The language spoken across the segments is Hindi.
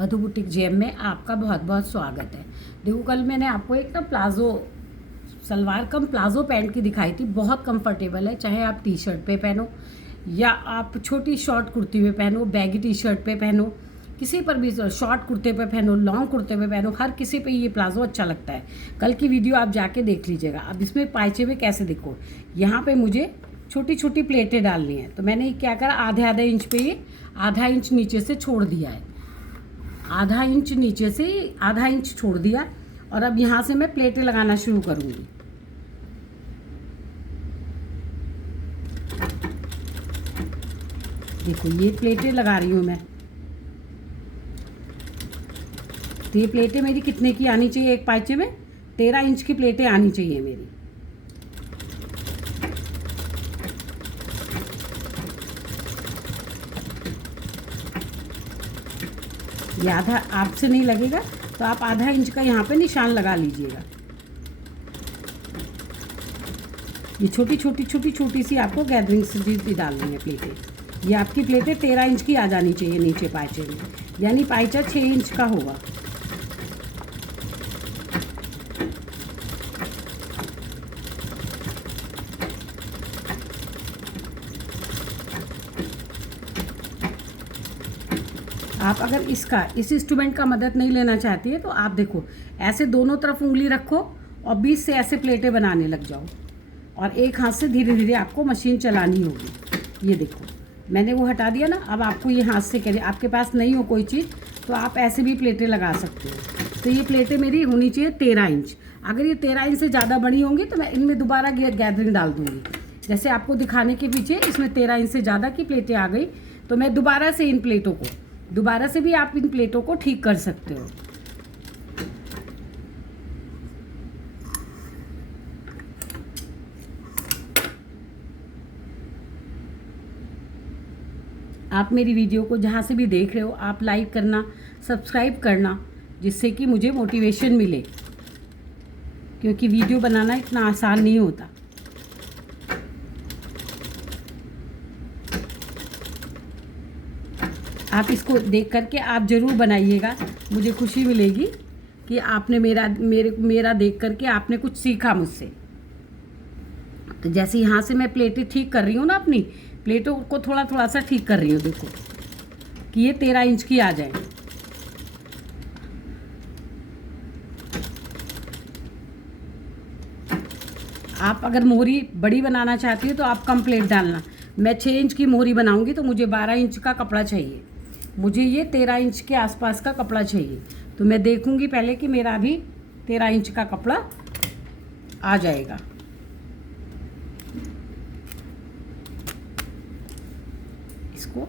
मधु बुटीक जेएम में आपका बहुत बहुत स्वागत है। देखो कल मैंने आपको एक ना प्लाजो सलवार कम प्लाजो पैंट की दिखाई थी, बहुत कंफर्टेबल है। चाहे आप टी शर्ट पे पहनो या आप छोटी शॉर्ट कुर्ती पे पहनो, बैगी टी शर्ट पे पहनो, किसी पर भी, शॉर्ट कुर्ते पे पहनो, लॉन्ग कुर्ते पे पहनो, हर किसी पे ये प्लाजो अच्छा लगता है। कल की वीडियो आप जाके देख लीजिएगा। अब इसमें पाइचे में कैसे देखो, यहाँ पे मुझे छोटी छोटी प्लेटें डालनी है, तो मैंने क्या करा, आधे आधे इंच पे ये आधा इंच नीचे से छोड़ दिया है, आधा इंच नीचे से आधा इंच छोड़ दिया। और अब यहाँ से मैं प्लेटें लगाना शुरू करूँगी। देखो ये प्लेटें लगा रही हूँ मैं। तो ये प्लेटें मेरी कितने की आनी चाहिए, एक पाइचे में 13 इंच की प्लेटें आनी चाहिए मेरी। ये आधा आपसे नहीं लगेगा तो आप आधा इंच का यहाँ पे निशान लगा लीजिएगा। ये छोटी छोटी सी आपको गैदरिंग से डालनी है प्लेटें। ये आपकी प्लेटें 13 इंच की आ जानी चाहिए नीचे पाइचे में, यानी पाइचा 6 इंच का होगा। आप अगर इस इंस्ट्रूमेंट का मदद नहीं लेना चाहती है तो आप देखो ऐसे दोनों तरफ उंगली रखो और बीच से ऐसे प्लेटें बनाने लग जाओ, और एक हाथ से धीरे धीरे आपको मशीन चलानी होगी। ये देखो मैंने वो हटा दिया ना। अब आपको ये हाथ से करिए, आपके पास नहीं हो कोई चीज़ तो आप ऐसे भी प्लेटें लगा सकते हो। तो ये प्लेटें मेरी होनी चाहिए 13 इंच। अगर ये 13 इंच से ज़्यादा बड़ी होंगी तो मैं इनमें दोबारा गैदरिंग डाल दूँगी। जैसे आपको दिखाने के पीछे इसमें 13 इंच से ज़्यादा की प्लेटें आ गई तो मैं दोबारा से इन प्लेटों को, दोबारा से भी आप इन प्लेटों को ठीक कर सकते हो। आप मेरी वीडियो को जहाँ से भी देख रहे हो आप लाइक करना, सब्सक्राइब करना, जिससे कि मुझे मोटिवेशन मिले, क्योंकि वीडियो बनाना इतना आसान नहीं होता। आप इसको देख करके आप ज़रूर बनाइएगा, मुझे खुशी मिलेगी कि आपने मेरा देख करके आपने कुछ सीखा मुझसे। तो जैसे यहाँ से मैं प्लेटें ठीक कर रही हूँ ना, अपनी प्लेटों को थोड़ा थोड़ा सा ठीक कर रही हूँ। देखो कि ये 13 इंच की आ जाए। आप अगर मोहरी बड़ी बनाना चाहती हो तो आप कम प्लेट डालना। मैं 6 इंच की मोहरी बनाऊंगी तो मुझे 12 इंच का कपड़ा चाहिए, मुझे ये 13 इंच के आसपास का कपड़ा चाहिए। तो मैं देखूंगी पहले कि मेरा अभी 13 इंच का कपड़ा आ जाएगा। इसको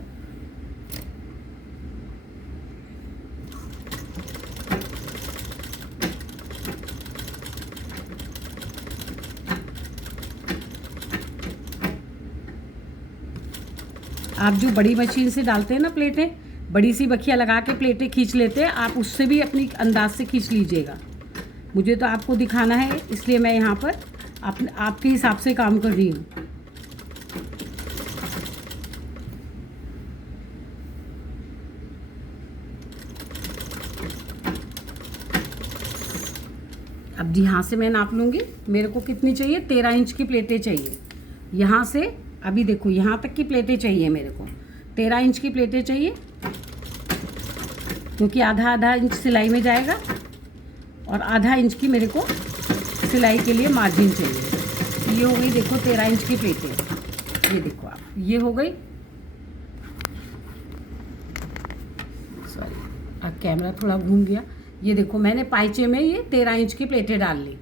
आप जो बड़ी मशीन से डालते हैं ना प्लेटें, बड़ी सी बखिया लगा के प्लेटें खींच लेते हैं, आप उससे भी अपनी अंदाज से खींच लीजिएगा। मुझे तो आपको दिखाना है इसलिए मैं यहाँ पर आपके हिसाब से काम कर रही हूँ। अब यहाँ से मैं नाप लूँगी, मेरे को कितनी चाहिए, 13 इंच की प्लेटें चाहिए। यहाँ से अभी देखो यहाँ तक की प्लेटें चाहिए मेरे को, 13 इंच की प्लेटें चाहिए, क्योंकि आधा आधा इंच सिलाई में जाएगा और आधा इंच की मेरे को सिलाई के लिए मार्जिन चाहिए। ये हो गई देखो 13 इंच की प्लेटें। ये देखो आप, ये हो गई। सॉरी, अब कैमरा थोड़ा घूम गया। ये देखो मैंने पाइचे में ये 13 इंच की प्लेटें डाल ली।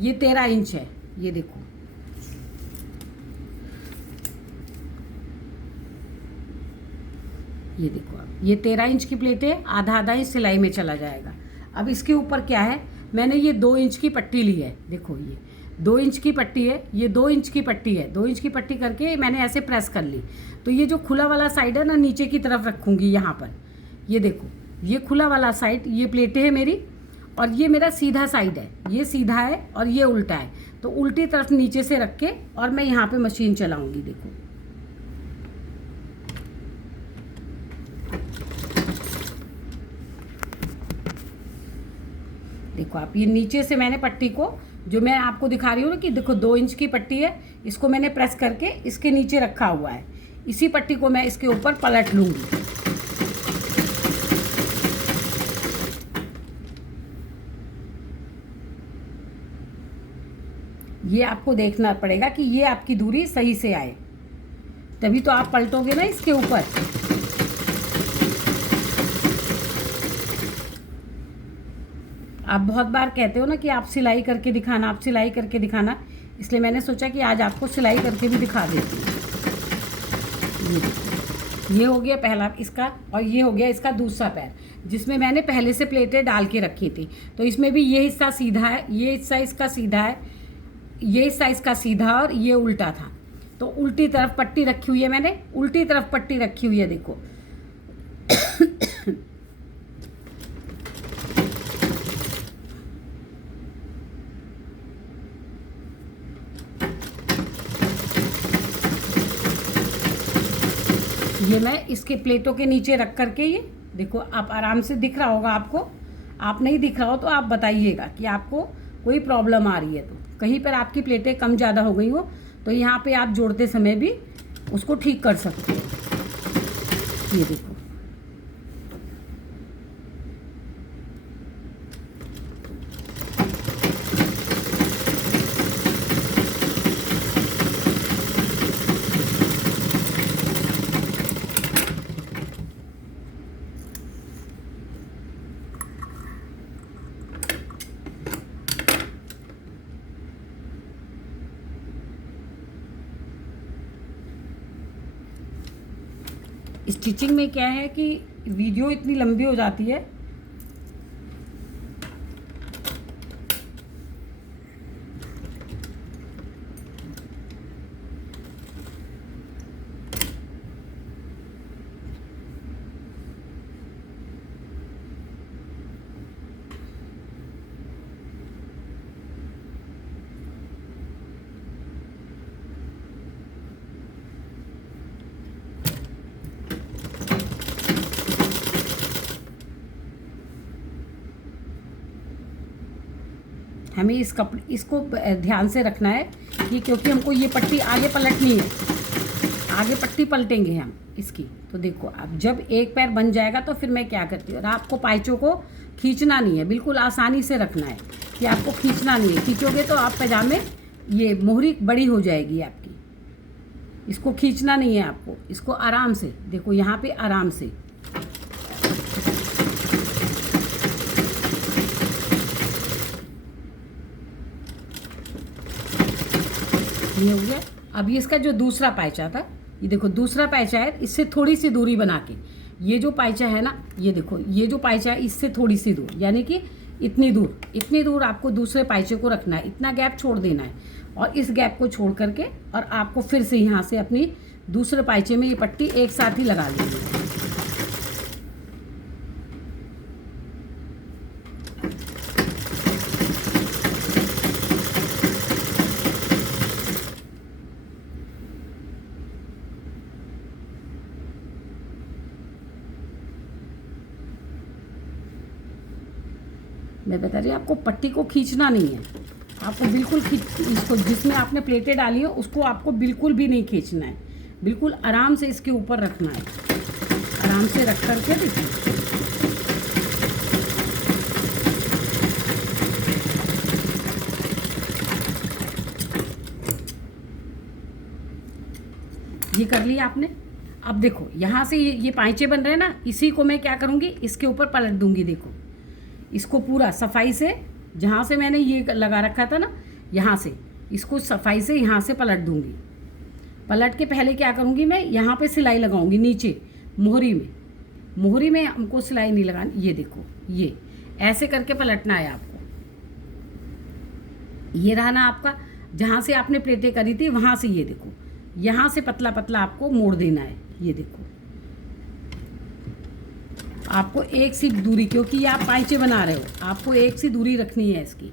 ये 13 इंच है, ये देखो। ये देखो आप, ये 13 इंच की प्लेटें आधा आधा इंच सिलाई में चला जाएगा। अब इसके ऊपर क्या है, मैंने ये 2 इंच की पट्टी ली है। देखो ये 2 इंच की पट्टी है, ये 2 इंच की पट्टी है। 2 इंच की पट्टी करके मैंने ऐसे प्रेस कर ली। तो ये जो खुला वाला साइड है ना, नीचे की तरफ रखूँगी यहाँ पर। ये देखो ये खुला वाला साइड, ये प्लेटें है मेरी, और ये मेरा सीधा साइड है। ये सीधा है और ये उल्टा है, तो उल्टी तरफ नीचे से रख के और मैं यहाँ पे मशीन चलाऊँगी। देखो देखो आप, ये नीचे से मैंने पट्टी को, जो मैं आपको दिखा रही हूँ ना कि देखो 2 इंच की पट्टी है, इसको मैंने प्रेस करके इसके नीचे रखा हुआ है। इसी पट्टी को मैं इसके ऊपर पलट लूँगी। ये आपको देखना पड़ेगा कि ये आपकी दूरी सही से आए, तभी तो आप पलटोगे ना इसके ऊपर। आप बहुत बार कहते हो ना कि आप सिलाई करके दिखाना, आप सिलाई करके दिखाना, इसलिए मैंने सोचा कि आज आपको सिलाई करके भी दिखा देती हूँ। ये हो गया पहला इसका, और ये हो गया इसका दूसरा पैर, जिसमें मैंने पहले से प्लेटें डाल के रखी थी। तो इसमें भी ये हिस्सा सीधा है, ये हिस्सा इसका सीधा है, ये हिस्सा इसका सीधा, और ये उल्टा था। तो उल्टी तरफ पट्टी रखी हुई है मैंने, उल्टी तरफ पट्टी रखी हुई है देखो। ये मैं इसके प्लेटों के नीचे रख करके, ये देखो आप आराम से दिख रहा होगा आपको। आप नहीं दिख रहा हो तो आप बताइएगा कि आपको कोई प्रॉब्लम आ रही है। तो कहीं पर आपकी प्लेटें कम ज़्यादा हो गई हो तो यहाँ पे आप जोड़ते समय भी उसको ठीक कर सकते हो। ये देखो, स्टिचिंग में क्या है कि वीडियो इतनी लंबी हो जाती है, हमें इसको ध्यान से रखना है कि, क्योंकि हमको ये पट्टी आगे पलटनी है, आगे पट्टी पलटेंगे हम इसकी। तो देखो अब जब एक पैर बन जाएगा तो फिर मैं क्या करती हूँ, और आपको पाइचों को खींचना नहीं है, बिल्कुल आसानी से रखना है कि आपको खींचना नहीं है। खींचोगे तो आप पैजामे, ये मोहरी बड़ी हो जाएगी आपकी। इसको खींचना नहीं है आपको, इसको आराम से देखो, यहाँ पे आराम से। ये हो गया। अब ये इसका जो दूसरा पायचा था, ये देखो दूसरा पायचा है, इससे थोड़ी सी दूरी बना के, ये जो पायचा है ना, ये देखो ये जो पायचा है इससे थोड़ी सी दूर, यानी कि इतनी दूर आपको दूसरे पायचे को रखना है, इतना गैप छोड़ देना है। और इस गैप को छोड़ करके और आपको फिर से यहाँ से अपनी दूसरे पायचे में ये पट्टी एक साथ ही लगा लेनी है। मैं बता रही हूँ आपको पट्टी को खींचना नहीं है, आपको बिल्कुल इसको जिसमें आपने प्लेटें डाली हो उसको आपको बिल्कुल भी नहीं खींचना है, बिल्कुल आराम से इसके ऊपर रखना है, आराम से रख करके देखिए। ये कर लिया आपने। अब देखो यहाँ से ये पांचे बन रहे हैं ना, इसी को मैं क्या करूँगी, इसके ऊपर पलट दूंगी। देखो इसको पूरा सफाई से, जहाँ से मैंने ये लगा रखा था ना, यहाँ से इसको सफाई से यहाँ से पलट दूंगी। पलट के पहले क्या करूँगी, मैं यहाँ पे सिलाई लगाऊंगी नीचे मोहरी में हमको सिलाई नहीं लगानी। ये देखो, ये ऐसे करके पलटना है आपको। ये रहा ना आपका, जहाँ से आपने प्लेटें करी थी वहाँ से, ये देखो यहाँ से पतला पतला आपको मोड़ देना है। ये देखो आपको एक सी दूरी, क्योंकि ये आप पाइचे बना रहे हो, आपको एक सी दूरी रखनी है इसकी।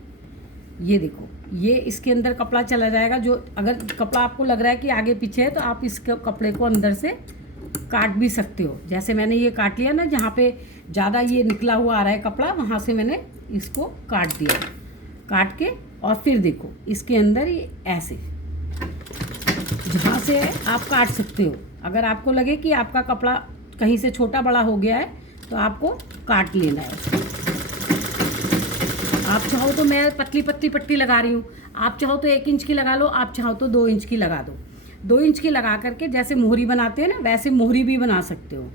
ये देखो, ये इसके अंदर कपड़ा चला जाएगा। जो अगर कपड़ा आपको लग रहा है कि आगे पीछे है तो आप इस कपड़े को अंदर से काट भी सकते हो। जैसे मैंने ये काट लिया ना, जहाँ पे ज़्यादा ये निकला हुआ आ रहा है कपड़ा, वहाँ से मैंने इसको काट दिया। काट के और फिर देखो इसके अंदर ये ऐसे जहाँ से आप काट सकते हो। अगर आपको लगे कि आपका कपड़ा कहीं से छोटा बड़ा हो गया है तो आपको काट लेना है उसको। आप चाहो तो मैं पतली पतली पट्टी लगा रही हूँ, आप चाहो तो 1 इंच की लगा लो, आप चाहो तो 2 इंच की लगा दो। 2 इंच की लगा करके जैसे मोहरी बनाते हैं ना, वैसे मोहरी भी बना सकते हो।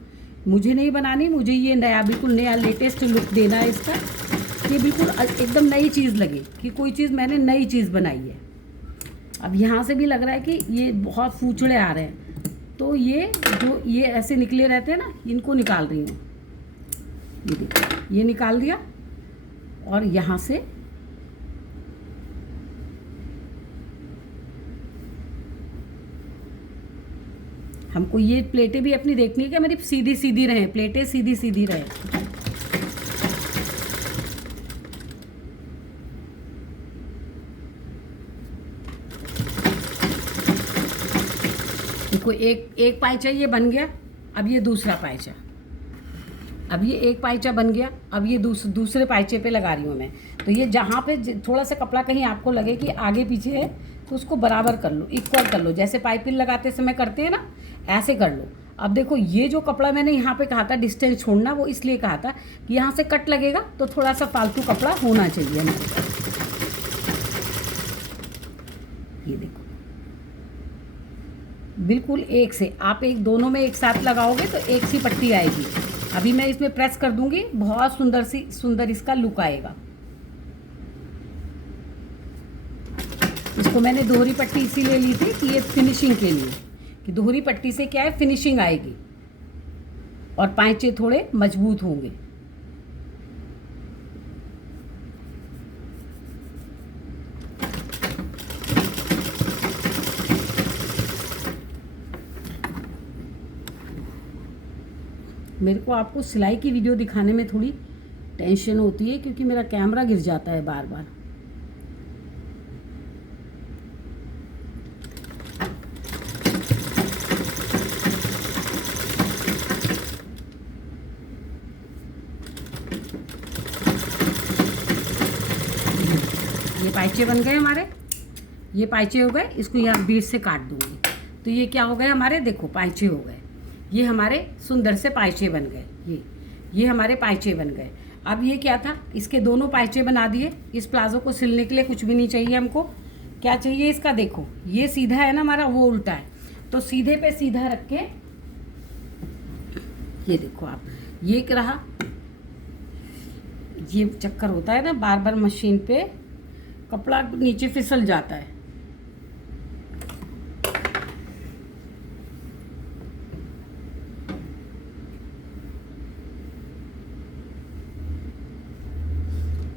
मुझे नहीं बनानी, मुझे ये नया बिल्कुल नया लेटेस्ट लुक देना है इसका, ये बिल्कुल एकदम नई चीज़ लगे कि कोई चीज़ मैंने नई चीज़ बनाई है। अब यहाँ से भी लग रहा है कि ये बहुत फूचड़े आ रहे हैं, तो ये जो ये ऐसे निकले रहते हैं ना, इनको निकाल रही हूँ। ये देखो ये निकाल दिया और यहाँ से हमको ये प्लेटें भी अपनी देखनी है कि मेरी सीधी सीधी रहे, प्लेटें सीधी सीधी रहे। देखो एक पायचा ये बन गया, अब ये दूसरा पायचा, अब ये एक पायचा बन गया, अब ये दूसरे पायचे पे लगा रही हूँ मैं। तो ये जहाँ पे थोड़ा सा कपड़ा कहीं आपको लगे कि आगे पीछे है तो उसको बराबर कर लो, इक्वल कर लो, जैसे पाइपिंग लगाते समय करते हैं ना, ऐसे कर लो। अब देखो ये जो कपड़ा मैंने यहाँ पे कहा था डिस्टेंस छोड़ना, वो इसलिए कहा था कि यहाँ से कट लगेगा तो थोड़ा सा फालतू कपड़ा होना चाहिए हमारे पास। ये देखो बिल्कुल एक से आप दोनों में एक साथ लगाओगे तो एक सी पट्टी आएगी। अभी मैं इसमें प्रेस कर दूंगी, बहुत सुंदर इसका लुक आएगा। इसको मैंने दोहरी पट्टी इसीलिए ली थी कि ये फिनिशिंग के लिए, कि दोहरी पट्टी से क्या है फिनिशिंग आएगी और पांचे थोड़े मजबूत होंगे। मेरे को आपको सिलाई की वीडियो दिखाने में थोड़ी टेंशन होती है क्योंकि मेरा कैमरा गिर जाता है बार बार। ये पाइचे बन गए हमारे, ये पाइचे हो गए, इसको यहाँ बीच से काट दूंगी तो ये क्या हो गए हमारे, देखो पाइचे हो गए, ये हमारे सुंदर से पाइचे बन गए। ये हमारे पाइचे बन गए। अब ये क्या था, इसके दोनों पाइचे बना दिए। इस प्लाजो को सिलने के लिए कुछ भी नहीं चाहिए हमको। क्या चाहिए इसका, देखो ये सीधा है ना हमारा, वो उल्टा है, तो सीधे पे सीधा रख के ये देखो आप, ये रहा। ये चक्कर होता है ना बार बार मशीन पे, कपड़ा नीचे फिसल जाता है।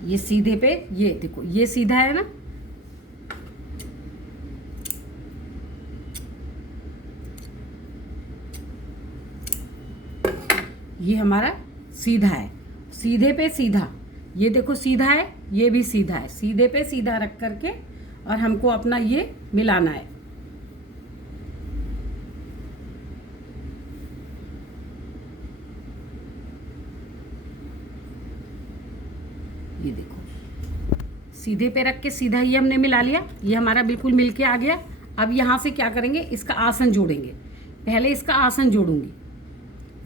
ये सीधे पे, ये देखो ये सीधा है ना, ये हमारा सीधा है, सीधे पे सीधा, ये देखो सीधा है, ये भी सीधा है, सीधे पे सीधा रख करके और हमको अपना ये मिलाना है। ये देखो सीधे पे रख के सीधा ही हमने मिला लिया, ये हमारा बिल्कुल मिल के आ गया। अब यहाँ से क्या करेंगे, इसका आसन जोड़ेंगे। पहले इसका आसन जोड़ूंगी,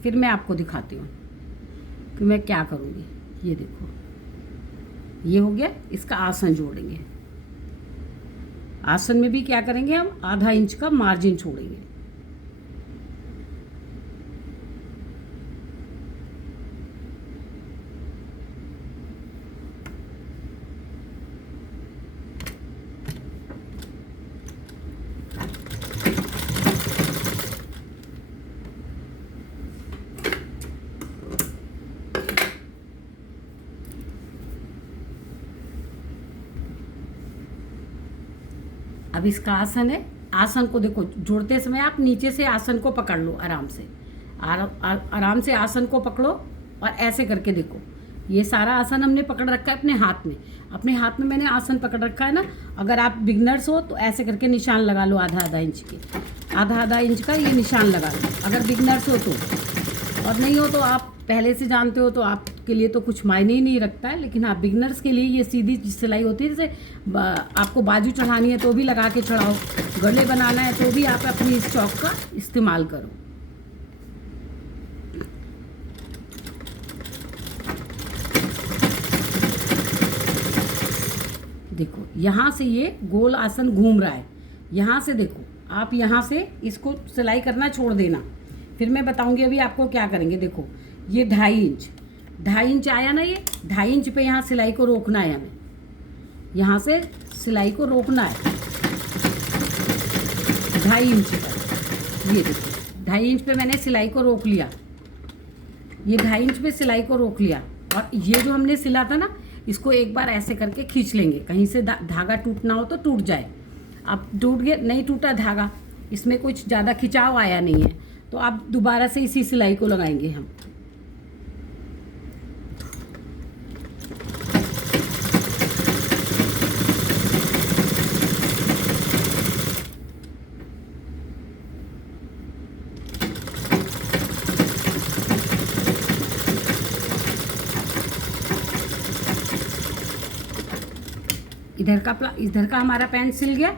फिर मैं आपको दिखाती हूँ कि मैं क्या करूँगी। ये देखो ये हो गया, इसका आसन जोड़ेंगे। आसन में भी क्या करेंगे, हम आधा इंच का मार्जिन छोड़ेंगे। अब इसका आसन है, आसन को देखो जोड़ते समय आप नीचे से आसन को पकड़ लो, आराम से आराम से आसन को पकड़ो और ऐसे करके देखो। ये सारा आसन हमने पकड़ रखा है अपने हाथ में, अपने हाथ में मैंने आसन पकड़ रखा है ना। अगर आप बिगनर्स हो तो ऐसे करके निशान लगा लो, आधा इंच के, आधा इंच का ये निशान लगा लो अगर बिगनर्स हो तो, और नहीं हो तो आप पहले से जानते हो तो आपके लिए तो कुछ मायने ही नहीं रखता है, लेकिन हाँ बिगनर्स के लिए ये सीधी सिलाई होती है। जैसे आपको बाजू चढ़ानी है तो भी लगा के चढ़ाओ, गले बनाना है तो भी आप अपनी इस चौक का इस्तेमाल करो। देखो यहाँ से ये गोल आसन घूम रहा है, यहाँ से देखो आप यहाँ से इसको सिलाई करना छोड़ देना, फिर मैं बताऊंगी अभी आपको क्या करेंगे। देखो ये 2.5 इंच आया ना, ये 2.5 इंच पे यहाँ सिलाई को रोकना है हमें, यहाँ से सिलाई को रोकना है 2.5 इंच पर। ये देखो 2.5 इंच पे मैंने सिलाई को रोक लिया, ये 2.5 इंच पे सिलाई को रोक लिया। और ये जो हमने सिला था ना, इसको एक बार ऐसे करके खींच लेंगे, कहीं से धागा टूटना हो तो टूट जाए। अब टूट गया, नहीं टूटा धागा, इसमें कुछ ज़्यादा खिंचाव आया नहीं है, तो आप दोबारा से इसी सिलाई को लगाएंगे हम। इधर का हमारा पैंट सिल गया,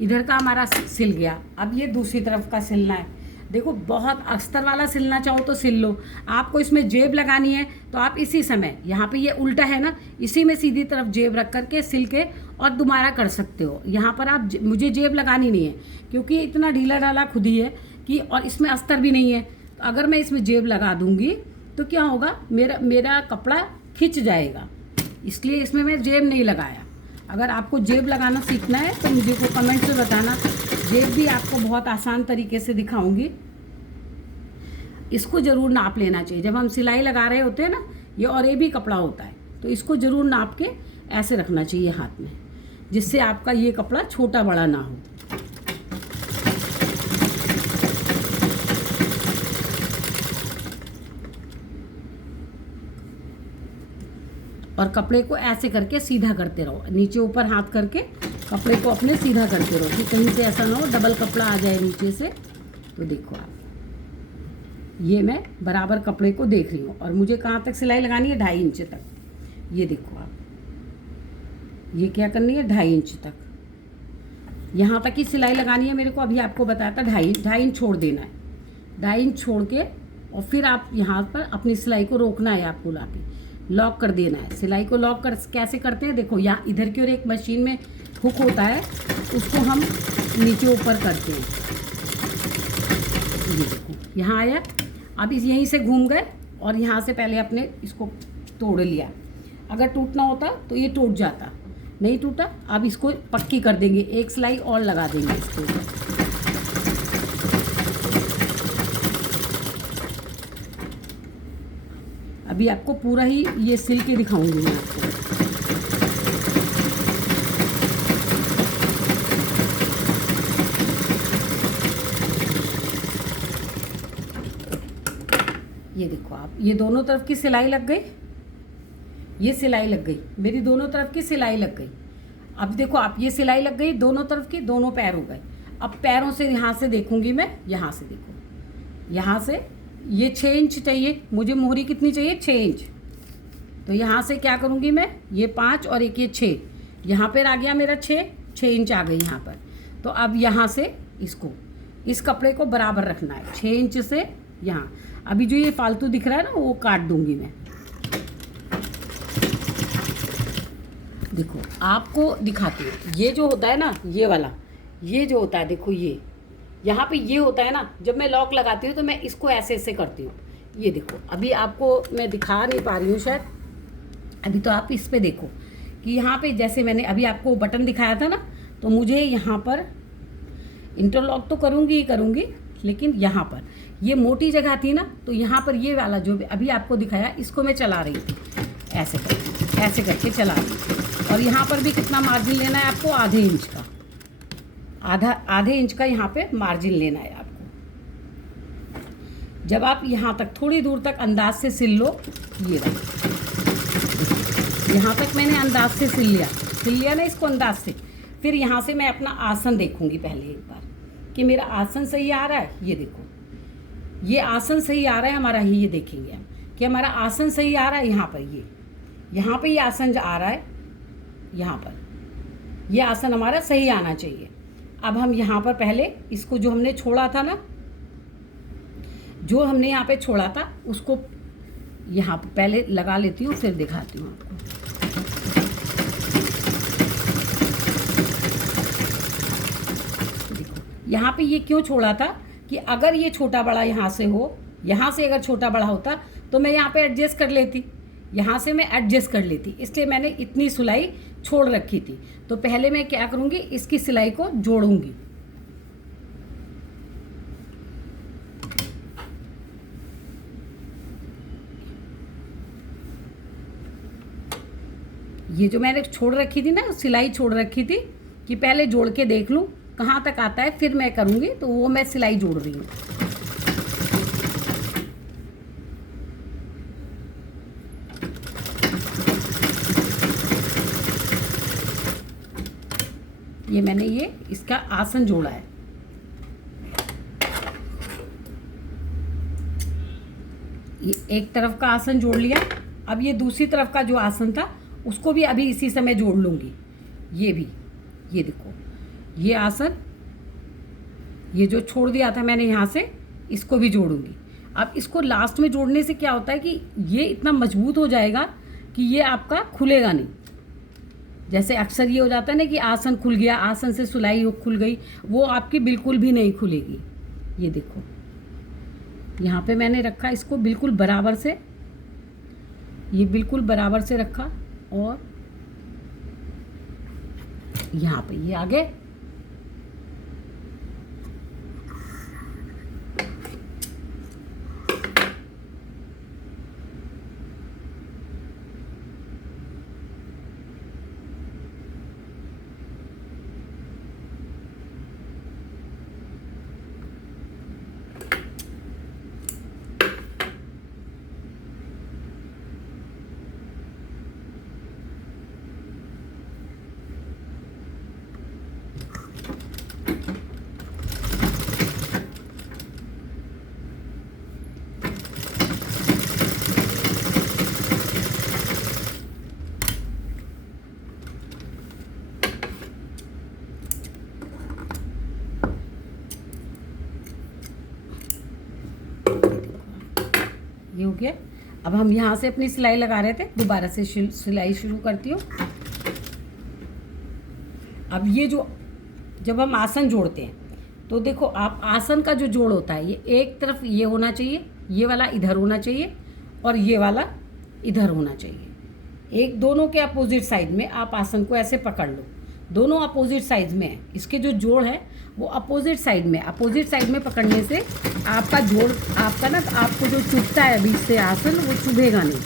इधर का हमारा सिल गया। अब ये दूसरी तरफ का सिलना है। देखो बहुत अस्तर वाला सिलना चाहो तो सिल लो, आपको इसमें जेब लगानी है तो आप इसी समय, यहाँ पे ये उल्टा है ना, इसी में सीधी तरफ जेब रख करके सिल के और दोबारा कर सकते हो। यहाँ पर आप मुझे जेब लगानी नहीं है क्योंकि इतना ढीला ढाला खुद ही है कि, और इसमें अस्तर भी नहीं है, तो अगर मैं इसमें जेब लगा दूँगी तो क्या होगा, मेरा कपड़ा खिंच जाएगा, इसलिए इसमें मैं जेब नहीं लगाया। अगर आपको जेब लगाना सीखना है तो मुझे को कमेंट में बताना, जेब भी आपको बहुत आसान तरीके से दिखाऊंगी। इसको ज़रूर नाप लेना चाहिए जब हम सिलाई लगा रहे होते हैं ना, ये और ये भी कपड़ा होता है, तो इसको ज़रूर नाप के ऐसे रखना चाहिए हाथ में, जिससे आपका ये कपड़ा छोटा बड़ा ना हो। और कपड़े को ऐसे करके सीधा करते रहो, नीचे ऊपर हाथ करके कपड़े को अपने सीधा करते रहो कि कहीं से ऐसा ना हो डबल कपड़ा आ जाए नीचे से। तो देखो आप, ये मैं बराबर कपड़े को देख रही हूँ और मुझे कहाँ तक सिलाई लगानी है, 2.5 इंच तक। ये देखो आप, ये क्या करनी है, 2.5 इंच तक, यहाँ तक ही सिलाई लगानी है मेरे को। अभी आपको बताया था 2.5 इंच छोड़ देना है, 2.5 इंच छोड़ के और फिर आप यहाँ पर अपनी सिलाई को रोकना है, आपको ला के लॉक कर देना है। सिलाई को लॉक कर कैसे करते हैं, देखो यहाँ इधर की ओर एक मशीन में हुक होता है, उसको हम नीचे ऊपर करते हैं। ये देखो यहाँ आया, अब इस यहीं से घूम गए और यहाँ से पहले अपने इसको तोड़ लिया। अगर टूटना होता तो ये टूट जाता, नहीं टूटा। अब इसको पक्की कर देंगे, एक सिलाई और लगा देंगे इसके ऊपर। अभी आपको पूरा ही ये सिल के दिखाऊंगी मैं आपको। ये देखो आप, ये दोनों तरफ की सिलाई लग गई, ये सिलाई लग गई, मेरी दोनों तरफ की सिलाई लग गई। अब देखो आप, ये सिलाई लग गई दोनों तरफ की, दोनों पैर हो गए। अब पैरों से यहाँ से देखूंगी मैं, यहाँ से देखो, यहाँ से ये 6 इंच चाहिए मुझे, मोहरी कितनी चाहिए, 6 इंच। तो यहाँ से क्या करूँगी मैं, ये 5 और एक ये 6, यहाँ पर आ गया मेरा 6 इंच आ गई यहाँ पर। तो अब यहाँ से इसको, इस कपड़े को बराबर रखना है 6 इंच से यहाँ। अभी जो ये फालतू दिख रहा है ना, वो काट दूँगी मैं। देखो आपको दिखाती हूँ, ये जो होता है ना, ये वाला, ये जो होता है देखो, ये यहाँ पे ये होता है ना, जब मैं लॉक लगाती हूँ तो मैं इसको ऐसे ऐसे करती हूँ। ये देखो अभी आपको मैं दिखा नहीं पा रही हूँ शायद, अभी तो आप इस पे देखो कि यहाँ पे जैसे मैंने अभी आपको बटन दिखाया था ना, तो मुझे यहाँ पर इंटरलॉक तो करूँगी ही करूँगी, लेकिन यहाँ पर ये मोटी जगह थी ना, तो यहाँ पर ये वाला जो अभी आपको दिखाया, इसको मैं चला रही थी ऐसे करके चला रही थी। और यहाँ पर भी कितना मार्जिन लेना है आपको, आधे इंच का, आधे इंच का यहाँ पे मार्जिन लेना है आपको। जब आप यहाँ तक थोड़ी दूर तक अंदाज से सिल लो, ये रहा, यहाँ तक मैंने अंदाज से सिल लिया ना इसको अंदाज से। फिर यहाँ से मैं अपना आसन देखूंगी पहले एक बार कि मेरा आसन सही आ रहा है। ये देखो, ये आसन सही आ रहा है हमारा ही, ये देखेंगे हम। कि हमारा आसन सही आ रहा है। यहाँ पे ये आसन आ रहा है, यहाँ पर ये आसन हमारा सही आना चाहिए। अब हम यहाँ पर पहले इसको जो हमने छोड़ा था ना, जो हमने यहाँ पे छोड़ा था उसको यहाँ पर पहले लगा लेती हूँ, फिर दिखाती हूँ आपको। देखो यहाँ पे ये क्यों छोड़ा था कि अगर ये छोटा बड़ा यहाँ से हो, यहाँ से अगर छोटा बड़ा होता तो मैं यहाँ पे एडजस्ट कर लेती, यहाँ से मैं एडजस्ट कर लेती, इसलिए मैंने इतनी सिलाई छोड़ रखी थी। तो पहले मैं क्या करूँगी, इसकी सिलाई को जोड़ूंगी। ये जो मैंने छोड़ रखी थी ना, सिलाई छोड़ रखी थी कि पहले जोड़ के देख लूँ कहाँ तक आता है, फिर मैं करूँगी, तो वो मैं सिलाई जोड़ रही हूँ। ये मैंने ये इसका आसन जोड़ा है। ये एक तरफ का आसन जोड़ लिया। अब ये दूसरी तरफ का जो आसन था उसको भी अभी इसी समय जोड़ लूँगी। ये भी, ये देखो ये आसन, ये जो छोड़ दिया था मैंने यहाँ से, इसको भी जोड़ूंगी। अब इसको लास्ट में जोड़ने से क्या होता है कि ये इतना मजबूत हो जाएगा कि ये आपका खुलेगा नहीं। जैसे अक्सर ये हो जाता है ना कि आसन खुल गया, आसन से सिलाई खुल गई, वो आपकी बिल्कुल भी नहीं खुलेगी। ये देखो यहाँ पे मैंने रखा इसको बिल्कुल बराबर से, ये बिल्कुल बराबर से रखा, और यहाँ पे ये आगे ये हो गया। अब हम यहाँ से अपनी सिलाई लगा रहे थे, दोबारा से सिलाई शुरू करती हूँ। अब ये जो जब हम आसन जोड़ते हैं तो देखो आप आसन का जो जोड़ होता है, ये एक तरफ ये होना चाहिए, ये वाला इधर होना चाहिए, और ये वाला इधर होना चाहिए। एक दोनों के अपोजिट साइड में आप आसन को ऐसे पकड़ लो, दोनों अपोजिट साइड में है, इसके जो जोड़ है वो अपोजिट साइड में पकड़ने से आपका जोड़, आपका ना आपको जो चुभता है बीच से आसन, वो चुभेगा नहीं।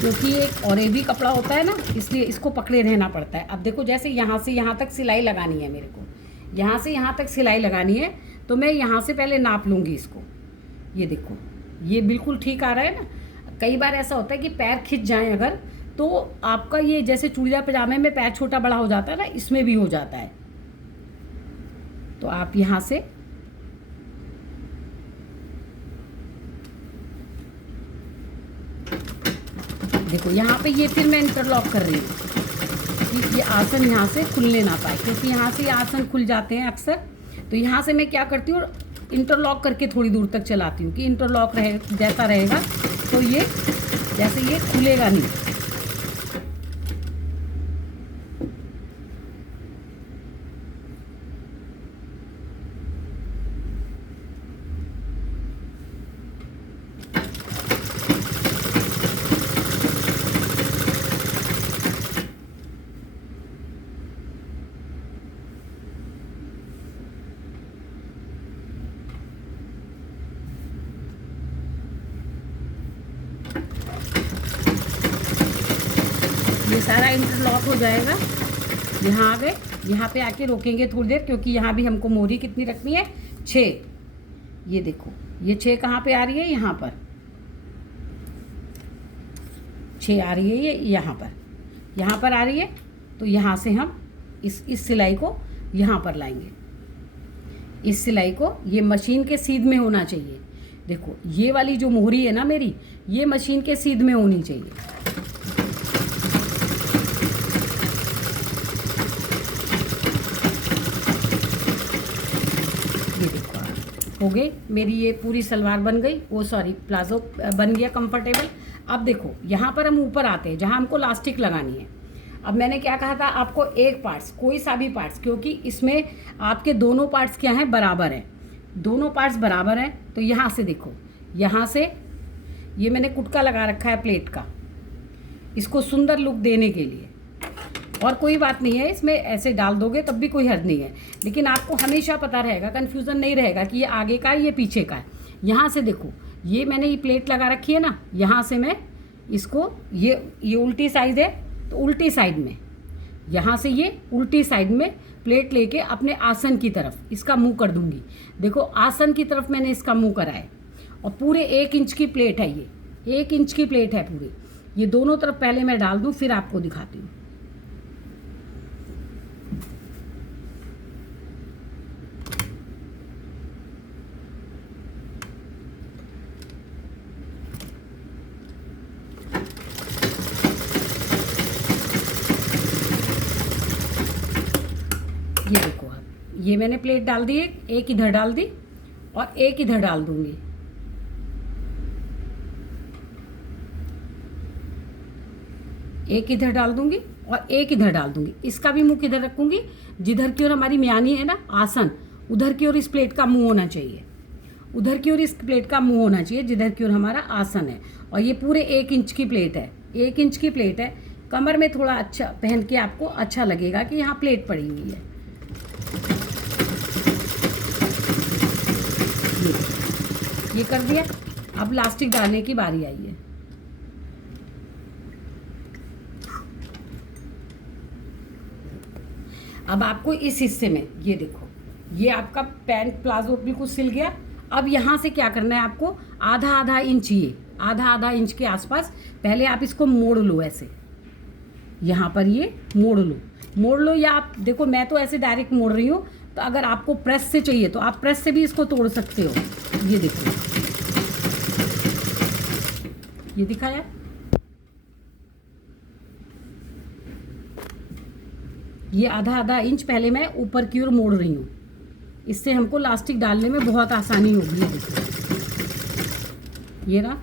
क्योंकि एक और भी कपड़ा होता है ना, इसलिए इसको पकड़े रहना पड़ता है। अब देखो जैसे यहाँ से यहाँ तक सिलाई लगानी है, मेरे को यहाँ से यहाँ तक सिलाई लगानी है, तो मैं यहाँ से पहले नाप लूँगी इसको। ये देखो ये बिल्कुल ठीक आ रहा है ना। कई बार ऐसा होता है कि पैर खिंच जाएं अगर, तो आपका ये जैसे चूड़ीदार पजामे में पैर छोटा बड़ा हो जाता है ना, इसमें भी हो जाता है। तो आप यहाँ से देखो, यहाँ पे ये फिर मैं इंटरलॉक कर रही हूँ कि ये आसन यहाँ से खुलने ना पाए, क्योंकि यहाँ से आसन खुल जाते हैं अक्सर। तो यहाँ से मैं क्या करती हूँ, इंटरलॉक करके थोड़ी दूर तक चलाती हूँ कि इंटरलॉक रहे, जैसा रहेगा तो ये जैसे ये खुलेगा नहीं। ये सारा इंटरलॉक हो जाएगा। यहाँ आ गए, यहाँ पे आके रोकेंगे थोड़ी देर, क्योंकि यहाँ भी हमको मोहरी कितनी रखनी है, 6। ये देखो ये 6 कहाँ पे आ रही है, यहाँ पर 6 आ रही है, ये यहाँ पर आ रही है। तो यहाँ से हम इस सिलाई को यहाँ पर लाएंगे। इस सिलाई को ये मशीन के सीध में होना चाहिए। देखो ये वाली जो मोहरी है ना मेरी, ये मशीन के सीध में होनी चाहिए। ये देखो हो गई मेरी, ये पूरी सलवार बन गई, वो सॉरी प्लाजो बन गया कंफर्टेबल। अब देखो यहाँ पर हम ऊपर आते हैं जहाँ हमको लास्टिक लगानी है। अब मैंने क्या कहा था आपको, एक पार्ट्स, कोई सा भी पार्ट्स, क्योंकि इसमें आपके दोनों पार्ट्स क्या हैं, बराबर हैं, दोनों पार्ट्स बराबर हैं। तो यहाँ से देखो, यहाँ से ये मैंने कुटका लगा रखा है प्लेट का, इसको सुंदर लुक देने के लिए। और कोई बात नहीं है, इसमें ऐसे डाल दोगे तब भी कोई हर्ज नहीं है, लेकिन आपको हमेशा पता रहेगा, कन्फ्यूज़न नहीं रहेगा कि ये आगे का है ये पीछे का है। यहाँ से देखो, ये मैंने ये प्लेट लगा रखी है ना, यहाँ से मैं इसको, ये उल्टी साइड है तो उल्टी साइड में, यहाँ से ये उल्टी साइड में प्लेट लेके अपने आसन की तरफ इसका मुंह कर दूंगी। देखो आसन की तरफ मैंने इसका मुंह करा है, और पूरे 1 इंच की प्लेट है, ये 1 इंच की प्लेट है पूरी। ये दोनों तरफ पहले मैं डाल दूं, फिर आपको दिखाती हूँ। ये देखो आप, ये मैंने प्लेट डाल दी है, एक इधर डाल दी और एक इधर डाल दूंगी। एक इधर डाल दूंगी और एक इधर डाल दूंगी। इसका भी मुंह किधर रखूंगी, जिधर की ओर हमारी म्यानी है ना आसन, उधर की ओर इस प्लेट का मुंह होना चाहिए, उधर की ओर इस प्लेट का मुंह होना चाहिए जिधर की ओर हमारा आसन है। और ये पूरे 1 इंच की प्लेट है, 1 इंच की प्लेट है। कमर में थोड़ा अच्छा पहन के आपको अच्छा लगेगा कि यहाँ प्लेट पड़ी हुई है। ये कर दिया। अब लास्टिक डालने की बारी आई है। अब आपको इस हिस्से में, ये देखो, ये आपका पैंट प्लाजो बिल्कुल सिल गया। अब यहाँ से क्या करना है आपको, आधा आधा इंच, ये आधा आधा इंच के आसपास पहले आप इसको मोड़ लो ऐसे, यहाँ पर ये मोड़ लो, या आप देखो मैं तो ऐसे डायरेक्ट मोड़ रही हूँ, तो अगर आपको प्रेस से चाहिए तो आप प्रेस से भी इसको तोड़ सकते हो। ये देखो, ये दिखाया, ये आधा आधा इंच पहले मैं ऊपर की ओर मोड़ रही हूँ, इससे हमको लास्टिक डालने में बहुत आसानी होगी। ये देखो, ये रहा।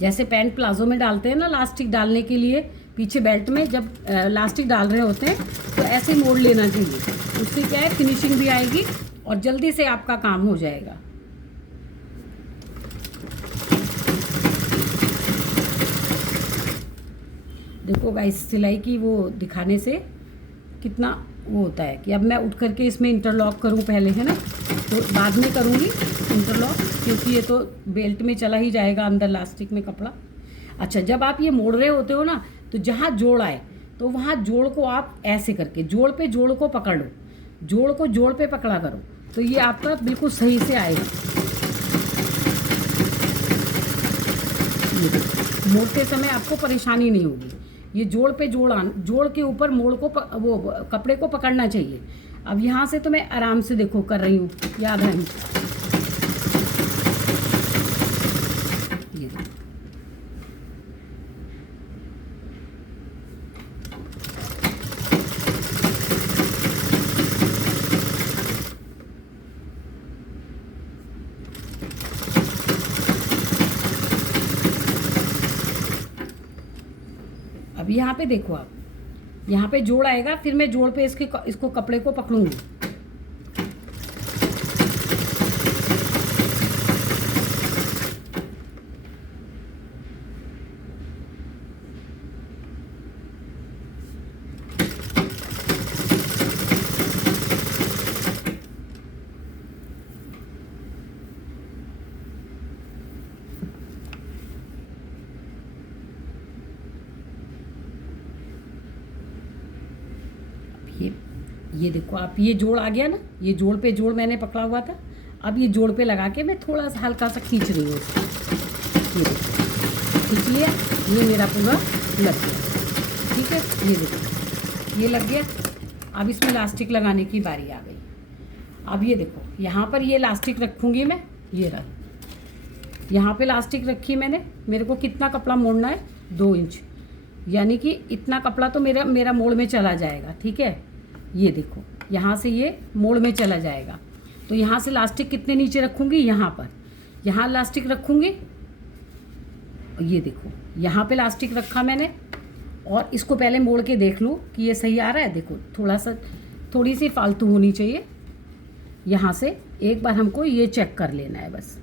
जैसे पैंट प्लाजो में डालते हैं ना लास्टिक डालने के लिए, पीछे बेल्ट में जब लास्टिक डाल रहे होते हैं तो ऐसे मोड़ लेना चाहिए, उससे क्या है फिनिशिंग भी आएगी और जल्दी से आपका काम हो जाएगा। देखो गाइस, सिलाई की वो दिखाने से कितना वो होता है कि अब मैं उठ करके इसमें इंटरलॉक करूं पहले, है ना, तो बाद में करूंगी इंटरलॉक, क्योंकि ये तो बेल्ट में चला ही जाएगा अंदर लास्टिक में कपड़ा। अच्छा, जब आप ये मोड़ रहे होते हो ना, तो जहाँ जोड़ आए तो वहाँ जोड़ को आप ऐसे करके जोड़ पे जोड़ को पकड़ लो, जोड़ को जोड़ पे पकड़ा करो, तो ये आपका बिल्कुल सही से आएगा। मोड़ते समय आपको परेशानी नहीं होगी। ये जोड़ पे जोड़ के ऊपर मोड़ को वो कपड़े को पकड़ना चाहिए। अब यहाँ से तो मैं आराम से देखो कर रही हूँ, याद है। ये अब यहाँ पे देखो, आप यहाँ पे जोड़ आएगा, फिर मैं जोड़ पे इसको कपड़े को पकड़ूंगी। ये देखो आप, ये जोड़ आ गया ना, ये जोड़ पे जोड़ मैंने पकड़ा हुआ था। अब ये जोड़ पे लगा के मैं थोड़ा सा हल्का सा खींच रही हूँ इसको। ये देखो खींच लिया, ये मेरा पूरा लग गया। ठीक है, ये देखो ये लग गया। अब इसमें इलास्टिक लगाने की बारी आ गई। अब ये देखो यहाँ पर ये इलास्टिक रखूँगी मैं, ये रहा, यहाँ पे इलास्टिक रखी मैंने। मेरे को कितना कपड़ा मोड़ना है, 2 इंच, यानी कि इतना कपड़ा तो मेरा मोड़ में चला जाएगा। ठीक है, ये देखो यहाँ से ये मोड़ में चला जाएगा। तो यहाँ से इलास्टिक कितने नीचे रखूँगी, यहाँ पर, यहाँ इलास्टिक रखूँगी। ये देखो यहाँ पे इलास्टिक रखा मैंने, और इसको पहले मोड़ के देख लूँ कि ये सही आ रहा है। देखो थोड़ी सी फालतू होनी चाहिए। यहाँ से एक बार हमको ये चेक कर लेना है बस।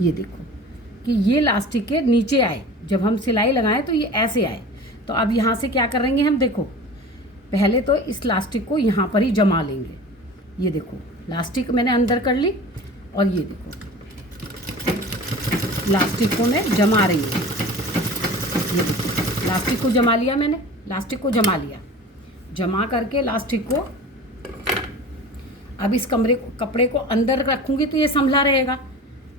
ये देखो कि ये इलास्टिक के नीचे आए, जब हम सिलाई लगाएं तो ये ऐसे आए। तो अब यहाँ से क्या करेंगे हम, देखो पहले तो इस इलास्टिक को यहाँ पर ही जमा लेंगे। ये देखो इलास्टिक मैंने अंदर कर ली, और ये देखो इलास्टिक को मैं जमा रही हूँ। ये देखो इलास्टिक को जमा लिया मैंने, इलास्टिक को जमा लिया। जमा करके इलास्टिक को अब इस कपड़े को अंदर रखूँगी तो ये संभला रहेगा।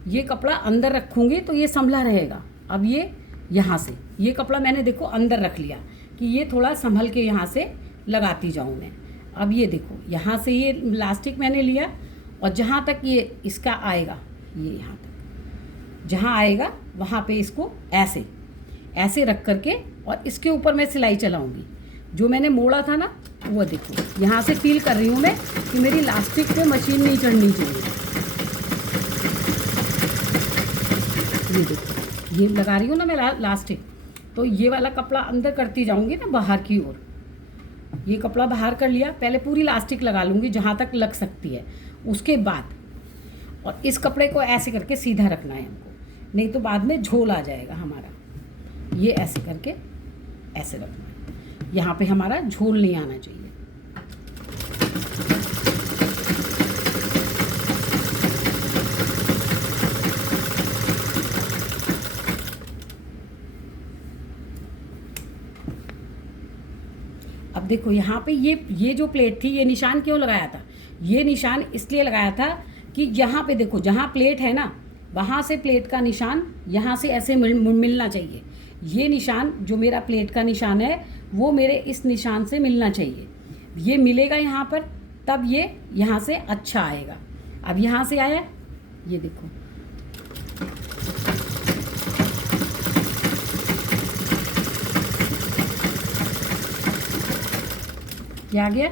ये कपड़ा अंदर रखूँगी तो ये संभला रहेगा। अब ये यहाँ से ये कपड़ा मैंने देखो अंदर रख लिया कि ये थोड़ा संभल के यहाँ से लगाती जाऊँ मैं। अब ये देखो यहाँ से ये इलास्टिक मैंने लिया, और जहाँ तक ये इसका आएगा, ये यहाँ तक जहाँ आएगा वहाँ पे इसको ऐसे ऐसे रख करके, और इसके ऊपर मैं सिलाई चलाऊँगी। जो मैंने मोड़ा था ना, वो देखो यहाँ से फील कर रही हूँ मैं कि मेरी इलास्टिक पे मशीन नहीं चढ़नी चाहिए। ये देखो ये लगा रही हूँ ना मैं इलास्टिक, तो ये वाला कपड़ा अंदर करती जाऊँगी ना बाहर की ओर। ये कपड़ा बाहर कर लिया, पहले पूरी इलास्टिक लगा लूँगी जहाँ तक लग सकती है। उसके बाद और इस कपड़े को ऐसे करके सीधा रखना है हमको, नहीं तो बाद में झोल आ जाएगा हमारा। ये ऐसे करके ऐसे रखना है, यहाँ पे हमारा झोल नहीं आना चाहिए। अब देखो यहाँ पे ये जो प्लेट थी, ये निशान क्यों लगाया था? ये निशान इसलिए लगाया था कि यहाँ पे देखो जहाँ प्लेट है ना, वहाँ से प्लेट का निशान यहाँ से ऐसे मिलना चाहिए। ये निशान जो मेरा प्लेट का निशान है वो मेरे इस निशान से मिलना चाहिए। ये मिलेगा यहाँ पर, तब ये यहाँ से अच्छा आएगा। अब यहाँ से आया, ये देखो क्या आ गया।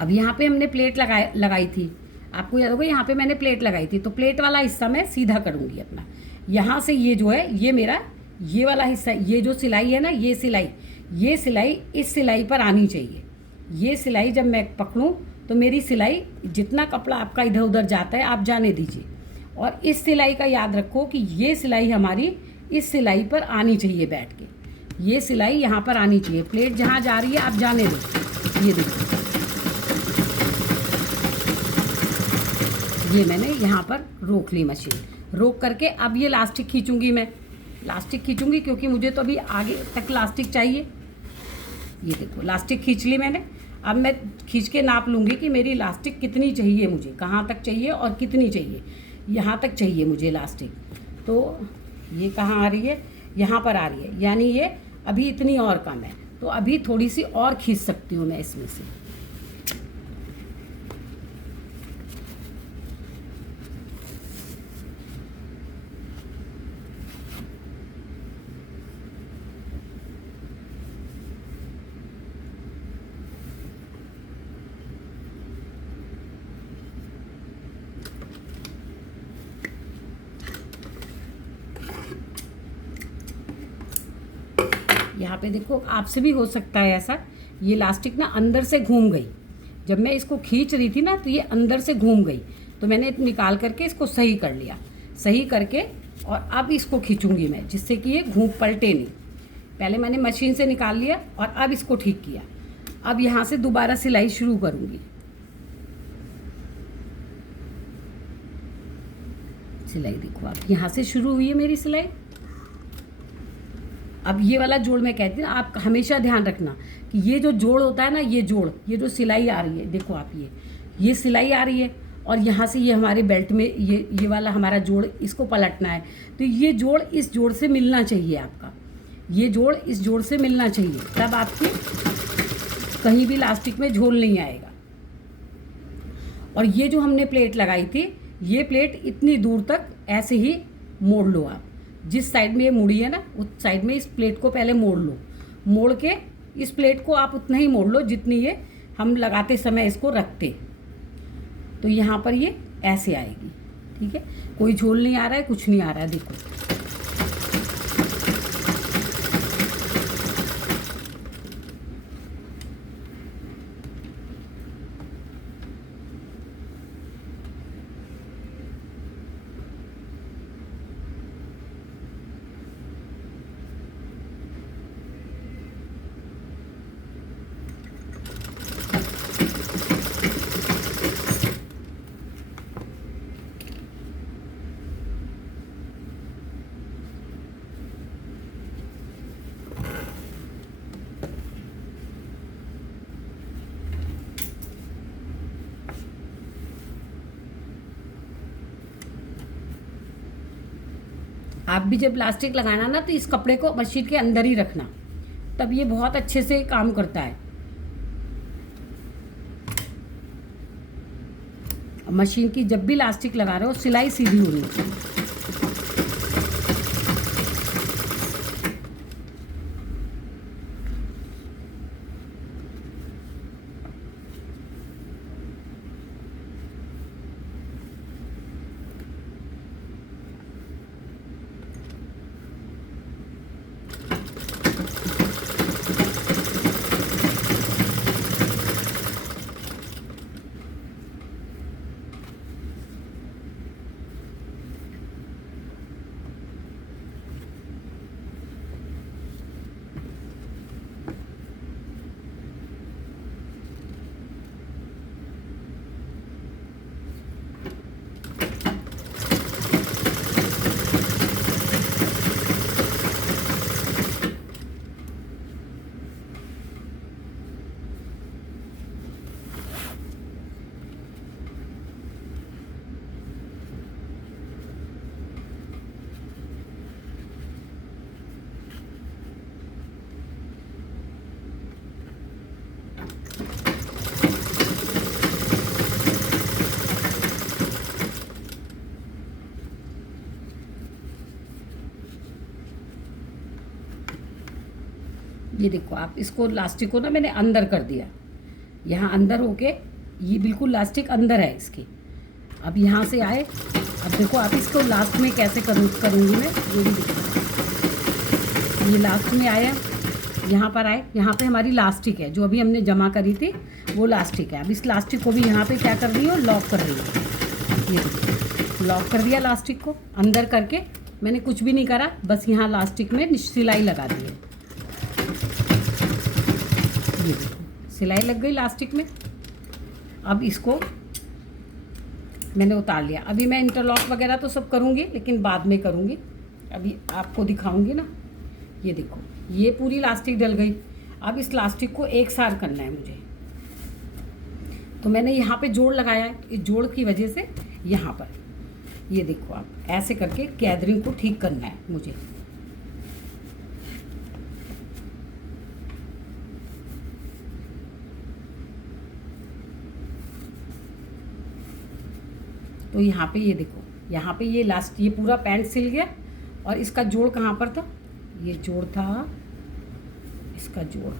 अब यहाँ पे हमने प्लेट लगाई थी, आपको याद होगा यहाँ पे मैंने प्लेट लगाई थी। तो प्लेट वाला हिस्सा मैं सीधा करूँगी अपना। यहाँ से ये जो है ये मेरा ये वाला हिस्सा, ये जो सिलाई है ना, ये सिलाई इस सिलाई पर आनी चाहिए। ये सिलाई जब मैं पकड़ूँ तो मेरी सिलाई, जितना कपड़ा आपका इधर उधर जाता है आप जाने दीजिए, और इस सिलाई का याद रखो कि ये सिलाई हमारी इस सिलाई पर आनी चाहिए बैठ के। ये सिलाई यहाँ पर आनी चाहिए। प्लेट जहाँ जा रही है आप जाने दो। ये देखो ये मैंने यहाँ पर रोक ली मशीन। रोक करके अब ये इलास्टिक खींचूंगी मैं। इलास्टिक खींचूंगी क्योंकि मुझे तो अभी आगे तक इलास्टिक चाहिए। ये देखो इलास्टिक खींच ली मैंने। अब मैं खींच के नाप लूँगी कि मेरी इलास्टिक कितनी चाहिए मुझे, कहाँ तक चाहिए और कितनी चाहिए। यहाँ तक चाहिए मुझे इलास्टिक, तो ये कहाँ आ रही है, यहाँ पर आ रही है, यानी ये अभी इतनी और कम है। तो अभी थोड़ी सी और खींच सकती हूँ मैं इसमें से। यहाँ पे देखो आपसे भी हो सकता है ऐसा, ये इलास्टिक ना अंदर से घूम गई। जब मैं इसको खींच रही थी ना तो ये अंदर से घूम गई, तो मैंने निकाल करके इसको सही कर लिया। सही करके और अब इसको खींचूंगी मैं, जिससे कि ये पलटे नहीं। पहले मैंने मशीन से निकाल लिया और अब इसको ठीक किया। अब यहाँ से दोबारा सिलाई शुरू करूँगी। सिलाई देखो आप, यहाँ से शुरू हुई है मेरी सिलाई। अब ये वाला जोड़ मैं कहती हूँ, आप हमेशा ध्यान रखना कि ये जो जोड़ होता है ना, ये जोड़, ये जो सिलाई आ रही है देखो आप, ये सिलाई आ रही है और यहाँ से ये हमारे बेल्ट में ये वाला हमारा जोड़, इसको पलटना है। तो ये जोड़ इस जोड़ से मिलना चाहिए आपका, ये जोड़ इस जोड़ से मिलना चाहिए, तब आपके कहीं भी इलास्टिक में झोल नहीं आएगा। और ये जो हमने प्लेट लगाई थी, ये प्लेट इतनी दूर तक ऐसे ही मोड़ लो आप, जिस साइड में ये मुड़ी है ना, उस साइड में इस प्लेट को पहले मोड़ लो। मोड़ के इस प्लेट को आप उतना ही मोड़ लो जितनी ये हम लगाते समय इसको रखते, तो यहाँ पर ये ऐसे आएगी। ठीक है, कोई झोल नहीं आ रहा है, कुछ नहीं आ रहा है, देखो। आप भी जब प्लास्टिक लगाना ना, तो इस कपड़े को मशीन के अंदर ही रखना, तब ये बहुत अच्छे से काम करता है। मशीन की जब भी इलास्टिक लगा रहे हो, सिलाई सीधी होनी चाहिए। ये देखो आप, इसको लास्टिक को ना मैंने अंदर कर दिया, यहाँ अंदर होके ये बिल्कुल लास्टिक अंदर है इसकी। अब यहाँ से आए, अब देखो आप इसको लास्ट में कैसे करूँगी मैं, ये भी देखो। ये लास्ट में आया, यहाँ पर आए, यहाँ पे हमारी लास्टिक है जो अभी हमने जमा करी थी, वो लास्टिक है। अब इस लास्टिक को भी यहाँ पे क्या कर रही हो, लॉक कर रही हो। ये देखो, लॉक कर दिया लास्टिक को अंदर करके, मैंने कुछ भी नहीं करा, बस यहाँ लास्टिक में सिलाई लगा दी है। ये देखो, सिलाई लग गई लास्टिक में। अब इसको मैंने उतार लिया। अभी मैं इंटरलॉक वगैरह तो सब करूँगी, लेकिन बाद में करूँगी, अभी आपको दिखाऊंगी ना। ये देखो, ये पूरी लास्टिक डल गई। अब इस लास्टिक को एक साथ करना है मुझे, तो मैंने यहाँ पे जोड़ लगाया है। इस जोड़ की वजह से यहाँ पर ये देखो आप, ऐसे करके गैदरिंग को ठीक करना है मुझे। तो यहाँ पे ये देखो, यहाँ पे ये लास्ट, ये पूरा पैंट सिल गया। और इसका जोड़ कहाँ पर था, ये जोड़ था, इसका जोड़,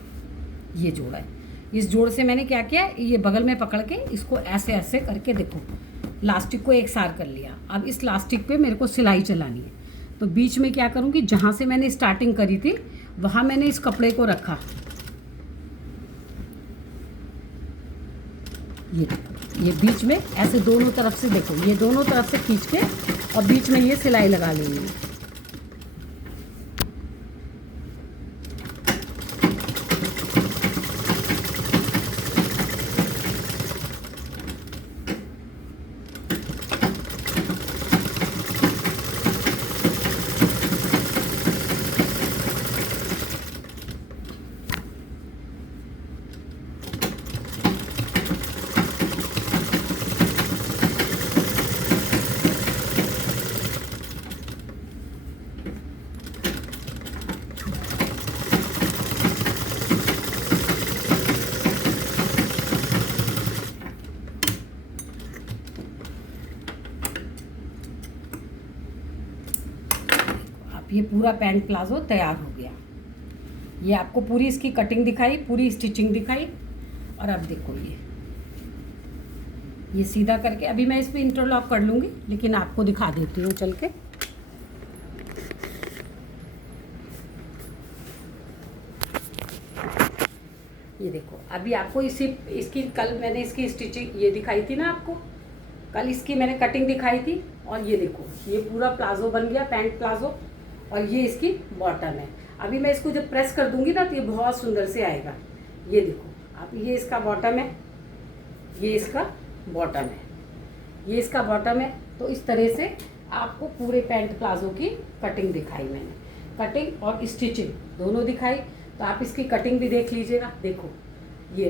ये जोड़ है। इस जोड़ से मैंने क्या किया, ये बगल में पकड़ के इसको ऐसे ऐसे करके देखो लास्टिक को एक सार कर लिया। अब इस लास्टिक पे मेरे को सिलाई चलानी है, तो बीच में क्या करूँगी, जहाँ से मैंने स्टार्टिंग करी थी वहाँ मैंने इस कपड़े को रखा। ये देखो, ये बीच में ऐसे दोनों तरफ से देखो, ये दोनों तरफ से खींच के और बीच में ये सिलाई लगा लेनी है। ये पूरा पैंट प्लाजो तैयार हो गया। ये आपको पूरी इसकी कटिंग दिखाई, पूरी स्टिचिंग दिखाई। और अब देखो ये सीधा करके अभी मैं इस पर इंटरलॉक कर लूँगी, लेकिन आपको दिखा देती हूँ चल के। ये देखो अभी आपको इसकी कल मैंने इसकी स्टिचिंग ये दिखाई थी ना आपको, कल इसकी मैंने कटिंग दिखाई थी। और ये देखो ये पूरा प्लाजो बन गया, पैंट प्लाजो। और ये इसकी बॉटम है। अभी मैं इसको जब प्रेस कर दूंगी ना तो ये बहुत सुंदर से आएगा। ये देखो अब ये इसका बॉटम है, ये इसका बॉटम है, ये इसका बॉटम है। तो इस तरह से आपको पूरे पैंट प्लाजो की कटिंग दिखाई मैंने, कटिंग और स्टिचिंग दोनों दिखाई। तो आप इसकी कटिंग भी देख लीजिएगा। देखो ये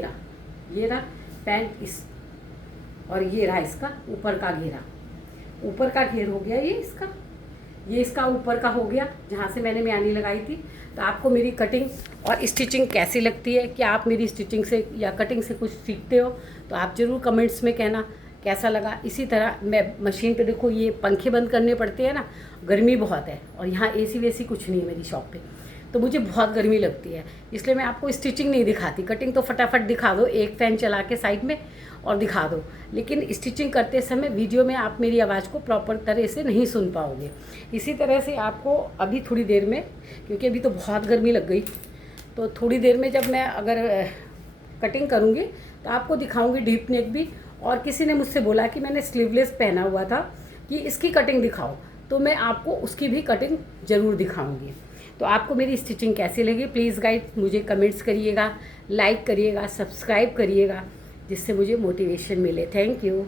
रहा पैंट इस, और ये रहा इसका ऊपर का घेरा, ऊपर का घेर हो गया ये इसका ऊपर का हो गया जहाँ से मैंने म्यानी लगाई थी। तो आपको मेरी कटिंग और स्टिचिंग कैसी लगती है, क्या आप मेरी स्टिचिंग से या कटिंग से कुछ सीखते हो, तो आप ज़रूर कमेंट्स में कहना कैसा लगा। इसी तरह मैं मशीन पे देखो ये पंखे बंद करने पड़ते हैं ना, गर्मी बहुत है और यहाँ एसी वेसी कुछ नहीं है मेरी शॉप पे, तो मुझे बहुत गर्मी लगती है, इसलिए मैं आपको स्टिचिंग नहीं दिखाती। कटिंग तो फटाफट दिखा दो, एक फ़ैन चला के साइड में और दिखा दो, लेकिन स्टिचिंग करते समय वीडियो में आप मेरी आवाज़ को प्रॉपर तरह से नहीं सुन पाओगे। इसी तरह से आपको अभी थोड़ी देर में, क्योंकि अभी तो बहुत गर्मी लग गई, तो थोड़ी देर में जब मैं अगर कटिंग करूँगी तो आपको दिखाऊँगी डीप नेक भी। और किसी ने मुझसे बोला कि मैंने स्लीवलेस पहना हुआ था कि इसकी कटिंग दिखाओ, तो मैं आपको उसकी भी कटिंग ज़रूर दिखाऊँगी। तो आपको मेरी स्टिचिंग कैसी लगी प्लीज़ गाइड मुझे कमेंट्स करिएगा, लाइक करिएगा, सब्सक्राइब करिएगा, जिससे मुझे मोटिवेशन मिले। Thank you.